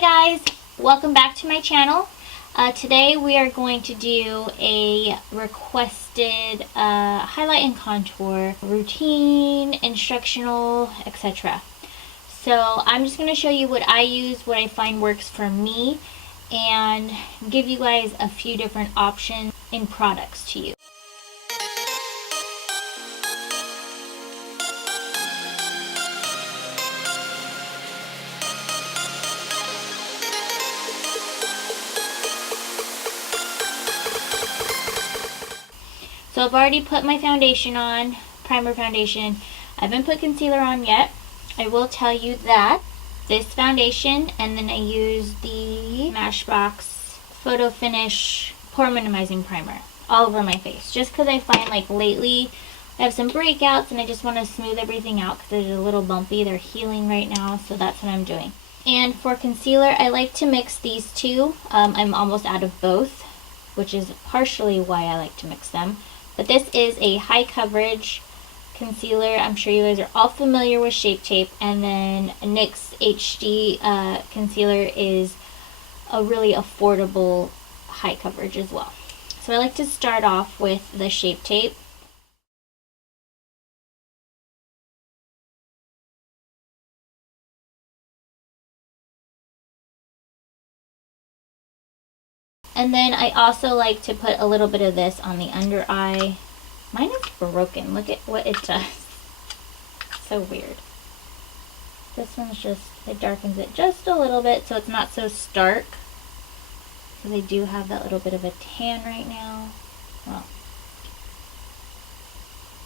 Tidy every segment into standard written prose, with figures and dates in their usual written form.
Hi guys, welcome back to my channel. Today we are going to do a requested highlight and contour routine, instructional, etc. So I'm just going to show you what I use, what I find works for me, and give you guys a few different options in products to use. So I've already put my foundation on, primer foundation. I haven't put concealer on yet. I will tell you that this foundation, and then I use the Smashbox Photo Finish Pore Minimizing Primer all over my face. Just because I find like lately I have some breakouts and I just want to smooth everything out because they're a little bumpy. They're healing right now, so that's what I'm doing. And for concealer, I like to mix these two. I'm almost out of both, which is partially why I like to mix them. But this is a high coverage concealer. I'm sure you guys are all familiar with Shape Tape. And then NYX HD concealer is a really affordable high coverage as well. So I like to start off with the Shape Tape. And then I also like to put a little bit of this on the under eye. Mine is broken. Look at what it does. So weird. This one's just, it darkens it just a little bit so it's not so stark. So they do have that little bit of a tan right now. Well,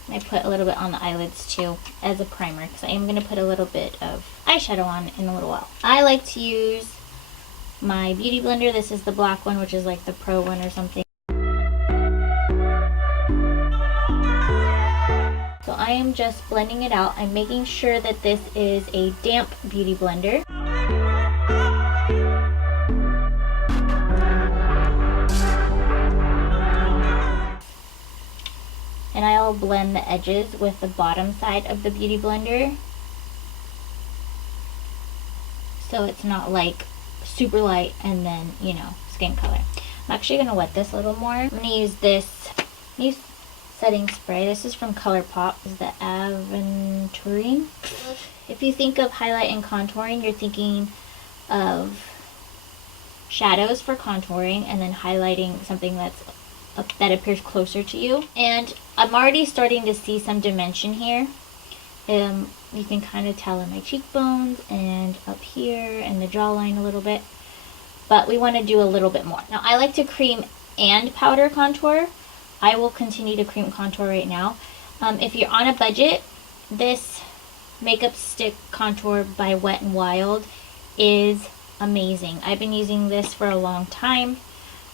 I put a little bit on the eyelids too as a primer because I am going to put a little bit of eyeshadow on in a little while. I like to use my beauty blender. This is the black one, which is like the Pro one or something. So I am just blending it out. I'm making sure that this is a damp beauty blender. And I'll blend the edges with the bottom side of the beauty blender, so it's not like super light and then, you know, skin color. I'm actually going to wet this a little more. I'm going to use this setting spray. This is from Colourpop. This is the Aventurine. If you think of highlight and contouring, you're thinking of shadows for contouring and then highlighting something that appears closer to you. And I'm already starting to see some dimension here. You can kind of tell in my cheekbones and up here and the jawline a little bit, but we want to do a little bit more. Now I like to cream and powder contour. I will continue to cream contour right now. If you're on a budget, this makeup stick contour by Wet n Wild is amazing. I've been using this for a long time.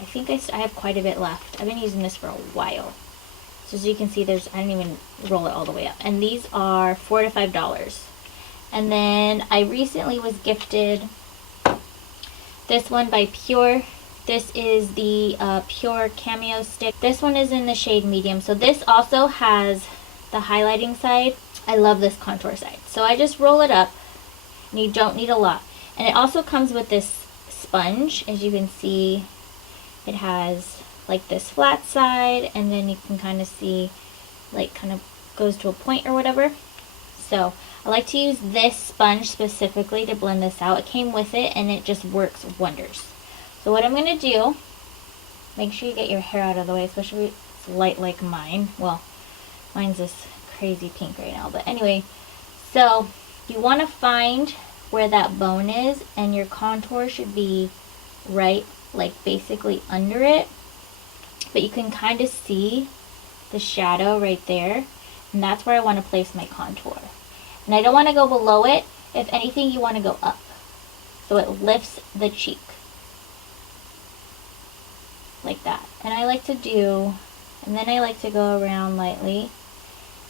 I think I have quite a bit left. I've been using this for a while. So as you can see, I didn't even roll it all the way up. And these are $4 to $5. And then I recently was gifted this one by Pur. This is the Pur Cameo stick. This one is in the shade medium. So this also has the highlighting side. I love this contour side. So I just roll it up. And you don't need a lot. And it also comes with this sponge. As you can see, it has like this flat side, and then you can kind of see like kind of goes to a point or whatever. So I like to use this sponge specifically to blend this out. It came with it and it just works wonders. So what I'm going to do, make sure you get your hair out of the way, especially if it's light like mine. Well, mine's this crazy pink right now, but anyway, so you want to find where that bone is, and your contour should be right like basically under it. But you can kind of see the shadow right there, and that's where I want to place my contour. And I don't want to go below it. If anything, you want to go up, so it lifts the cheek like that. And I like to do, and then I like to go around lightly,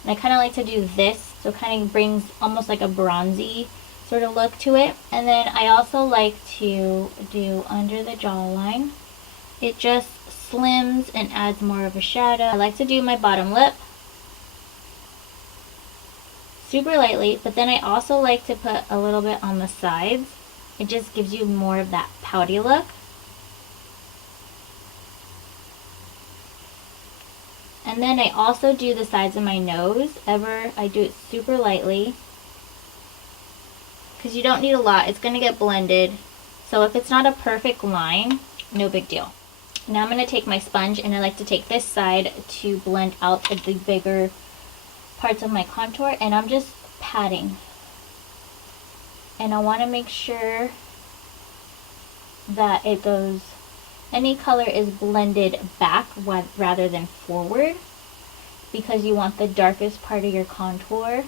and I kind of like to do this, so it kind of brings almost like a bronzy sort of look to it. And then I also like to do under the jawline. It just slims and adds more of a shadow. I like to do my bottom lip super lightly, but then I also like to put a little bit on the sides It just gives you more of that pouty look. And then I also do the sides of my nose. I do it super lightly, because you don't need a lot. It's going to get blended. So if it's not a perfect line, no big deal. Now I'm going to take my sponge, and I like to take this side to blend out the bigger parts of my contour, and I'm just patting. And I want to make sure that it goes, any color is blended back rather than forward, because you want the darkest part of your contour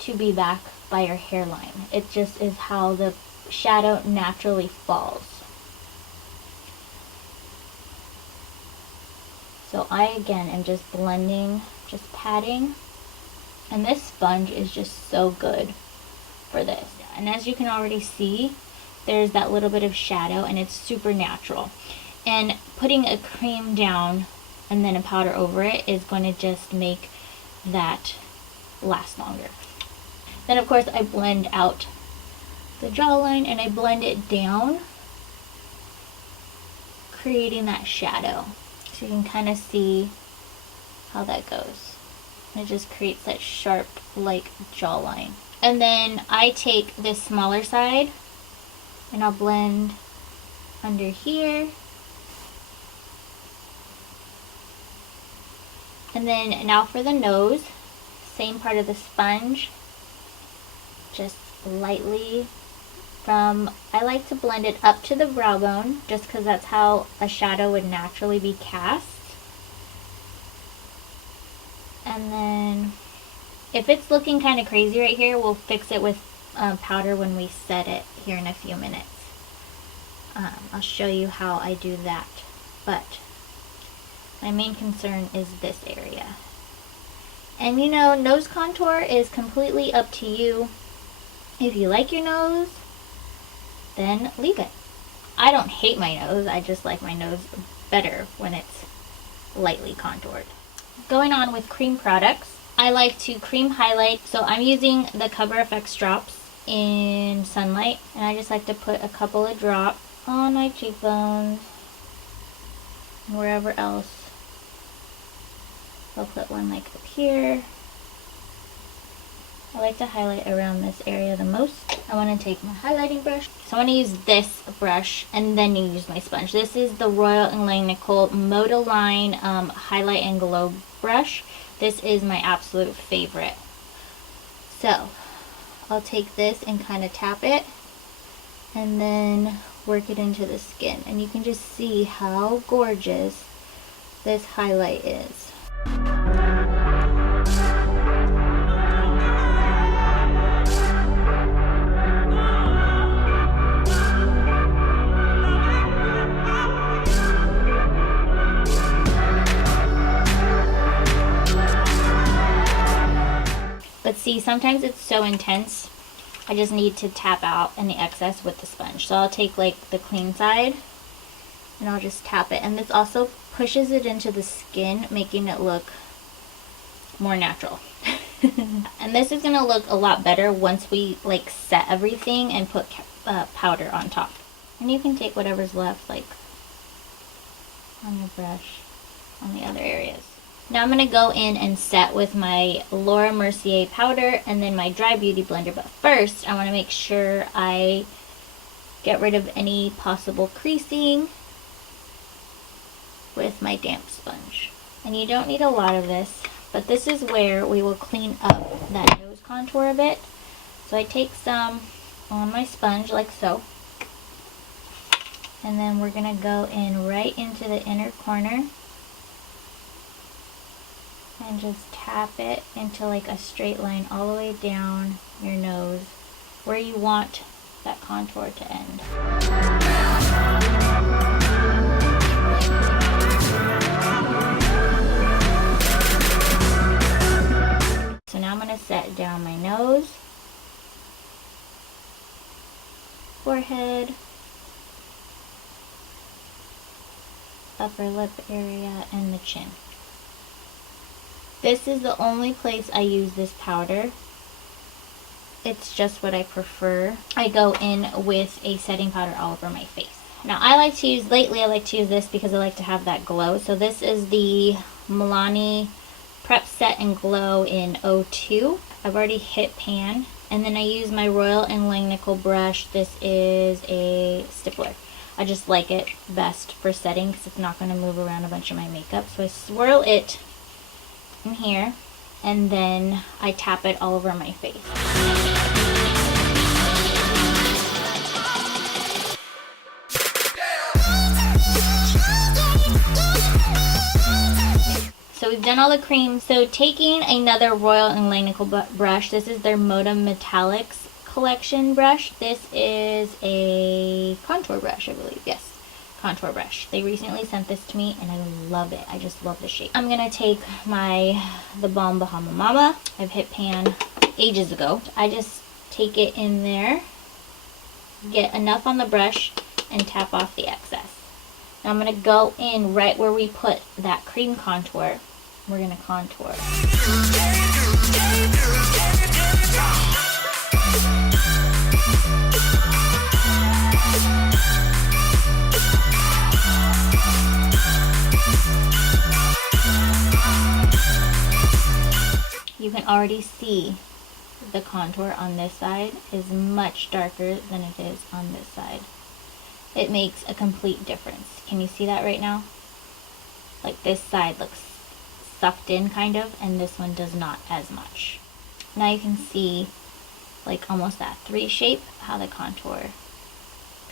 to be back by your hairline. It just is how the shadow naturally falls. So I again am just blending, just patting, and this sponge is just so good for this. And as you can already see, there's that little bit of shadow, and it's super natural. And putting a cream down and then a powder over it is going to just make that last longer. Then of course I blend out the jawline, and I blend it down, creating that shadow. So you can kind of see how that goes. And it just creates that sharp, like, jawline. And then I take this smaller side, and I'll blend under here. And then now for the nose, same part of the sponge, just lightly from, I like to blend it up to the brow bone, just because that's how a shadow would naturally be cast. And then if it's looking kind of crazy right here, we'll fix it with powder when we set it here in a few minutes. I'll show you how I do that, but my main concern is this area. And you know, nose contour is completely up to you. If you like your nose, then leave it. I don't hate my nose, I just like my nose better when it's lightly contoured. Going on with cream products, I like to cream highlight. So I'm using the CoverFX drops in Sunlight, and I just like to put a couple of drops on my cheekbones and wherever else. I'll put one like up here. I like to highlight around this area the most. I want to take my highlighting brush. So I want to use this brush, and then you use my sponge. This is the Royal & Langnickel MODA Line Highlight and Glow brush. This is my absolute favorite. So I'll take this and kind of tap it, and then work it into the skin. And you can just see how gorgeous this highlight is. But see, sometimes it's so intense, I just need to tap out any excess with the sponge. So I'll take like the clean side, and I'll just tap it. And this also pushes it into the skin, making it look more natural. And this is going to look a lot better once we like set everything and put powder on top. And you can take whatever's left, like on your brush, on the other areas. Now I'm going to go in and set with my Laura Mercier powder and then my dry beauty blender. But first, I want to make sure I get rid of any possible creasing with my damp sponge. And you don't need a lot of this, but this is where we will clean up that nose contour a bit. So I take some on my sponge like so. And then we're going to go in right into the inner corner. And just tap it into like a straight line all the way down your nose where you want that contour to end. So now I'm going to set down my nose, forehead, upper lip area, and the chin. This is the only place I use this powder. it's just what I prefer. I go in with a setting powder all over my face. Now I like to use this because I like to have that glow. So this is the Milani Prep Set and Glow in 02. I've already hit pan. And then I use my Royal and Langnickel brush. This is a stippler. I just like it best for setting because it's not going to move around a bunch of my makeup. So I swirl it in here and then I tap it all over my face. So we've done all the creams. So taking another Royal and Langnickel brush, this is their MODA Metallics collection brush. This is a contour brush, I believe. Yes, contour brush. They recently sent this to me and I love it. I just love the shape. I'm gonna take theBalm Bahama Mama. I've hit pan ages ago. I just take it in there, get enough on the brush, and tap off the excess. Now I'm gonna go in right where we put that cream contour. We're gonna contour. You can already see the contour on this side is much darker than it is on this side. It makes a complete difference. Can you see that right now? Like this side looks sucked in kind of, and this one does not as much. Now you can see like almost that 3 shape, how the contour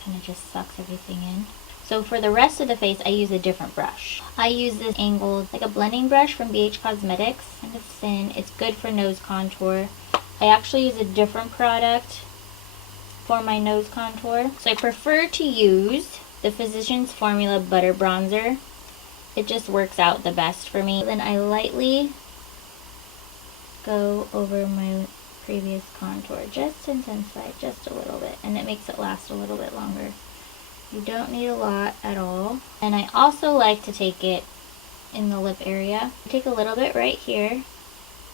kind of just sucks everything in. So for the rest of the face, I use a different brush. I use this angled, like a blending brush from Beige Cosmetics, kind of thin. It's good for nose contour. I actually use a different product for my nose contour. So I prefer to use the Physicians Formula Butter Bronzer. It just works out the best for me. Then I lightly go over my previous contour, just intensify it just a little bit, and it makes it last a little bit longer. You don't need a lot at all. And I also like to take it in the lip area. Take a little bit right here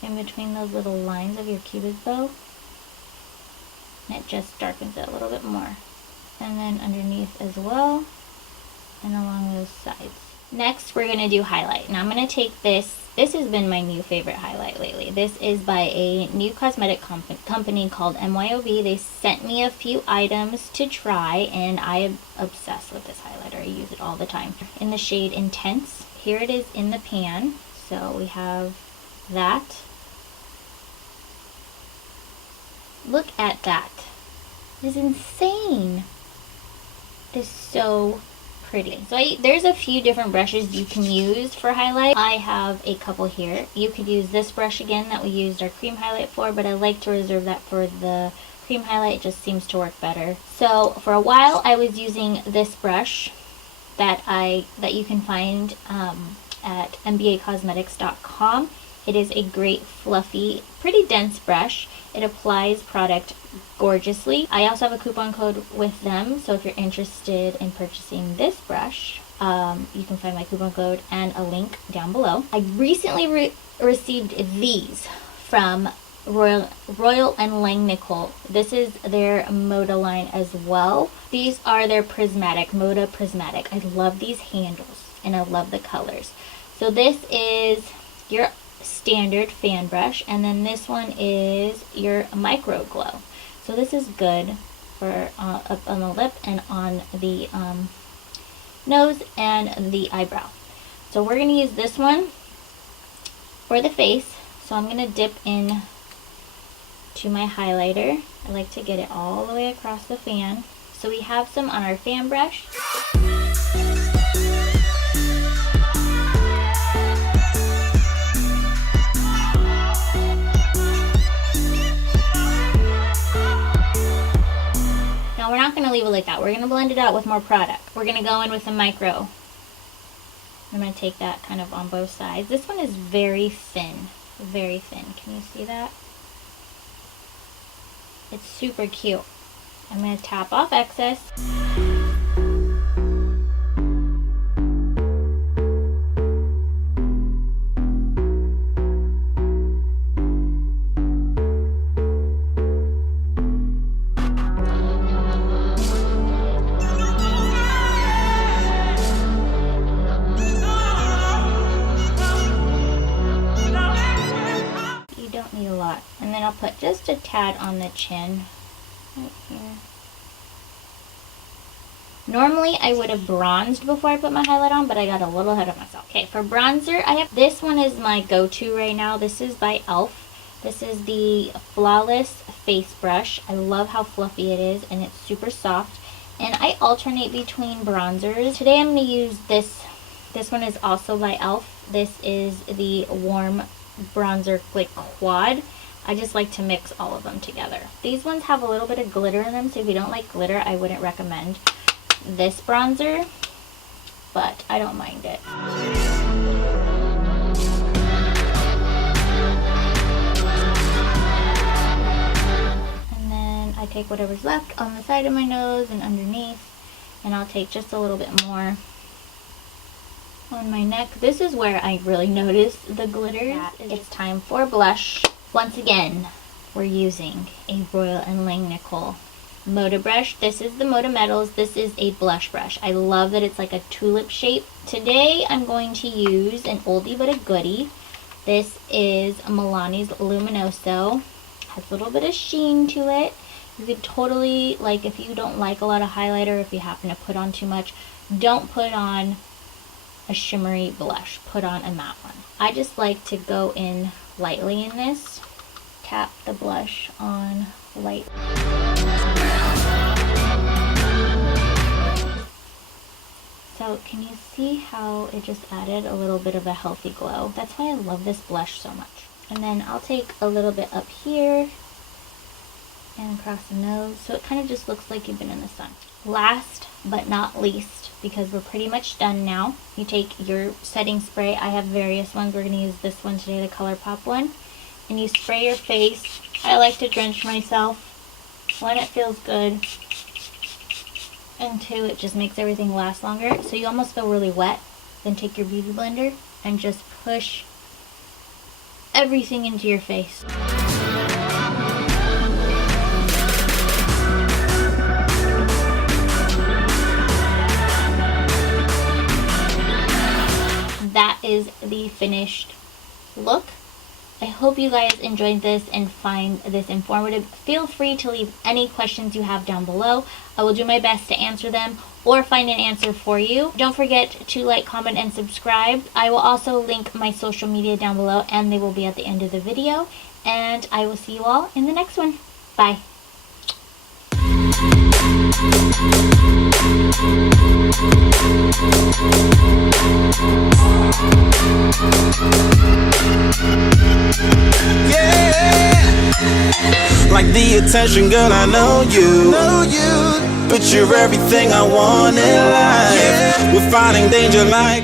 in between those little lines of your cupid's bow, and it just darkens it a little bit more. And then underneath as well, and along those sides. Next, we're going to do highlight. Now I'm going to take this. This has been my new favorite highlight lately. This is by a new cosmetic company called MYOB. They sent me a few items to try, and I am obsessed with this highlighter. I use it all the time. In the shade Intense. Here it is in the pan. So we have that. Look at that. It is insane. It is so pretty. So there's a few different brushes you can use for highlight. I have a couple here. You could use this brush again that we used our cream highlight for, but I like to reserve that for the cream highlight. It just seems to work better. So for a while I was using this brush that you can find at mbacosmetics.com. It is a great fluffy, pretty dense brush. It applies product gorgeously. I also have a coupon code with them, so if you're interested in purchasing this brush, you can find my coupon code and a link down below. I recently received these from Royal and Langnickel. This is their MODA line as well. These are their Prismatic, MODA Prismatic. I love these handles and I love the colors. So this is your standard fan brush, and then this one is your micro glow. So this is good for up on the lip and on the nose and the eyebrow. So we're going to use this one for the face. So I'm going to dip in to my highlighter. I like to get it all the way across the fan. So we have some on our fan brush. We're not going to leave it like that. We're going to blend it out with more product. We're going to go in with the micro. I'm going to take that kind of on both sides. This one is very thin. Very thin. Can you see that? It's super cute. I'm going to tap off excess. put just a tad on the chin. Right here. Normally I would have bronzed before I put my highlight on, but I got a little ahead of myself. Okay, for bronzer, I have this one is my go-to right now. This is by e.l.f. This is the Flawless Face Brush. I love how fluffy it is, and it's super soft. And I alternate between bronzers. Today I'm going to use this. This one is also by e.l.f. This is the Warm Bronzer like Quad. I just like to mix all of them together. These ones have a little bit of glitter in them, so if you don't like glitter, I wouldn't recommend this bronzer, but I don't mind it. And then I take whatever's left on the side of my nose and underneath, and I'll take just a little bit more on my neck. This is where I really notice the glitters. It's time for blush. Once again, we're using a Royal & Langnickel MODA brush. This is the MODA Metals. This is a blush brush. I love that it's like a tulip shape. Today I'm going to use an oldie but a goodie. This is Milani's Luminso. Has a little bit of sheen to it. You could totally, like, if you don't like a lot of highlighter, if you happen to put on too much, don't put on a shimmery blush. Put on a matte one. I just like to go in lightly in this. Tap the blush on lightly. So can you see how it just added a little bit of a healthy glow? That's why I love this blush so much. And then I'll take a little bit up here and across the nose, so it kind of just looks like you've been in the sun. Last but not least, because we're pretty much done now, you take your setting spray. I have various ones. We're going to use this one today, the Colourpop one. And you spray your face. I like to drench myself when it feels good. And two, it just makes everything last longer. So you almost feel really wet. Then take your beauty blender and just push everything into your face. That is the finished look. I hope you guys enjoyed this and find this informative. Feel free to leave any questions you have down below. I will do my best to answer them or find an answer for you. Don't forget to like, comment, and subscribe. I will also link my social media down below, and they will be at the end of the video. And I will see you all in the next one. Bye. Like the attention, girl, I know you. But you're everything I want in life. We're fighting danger like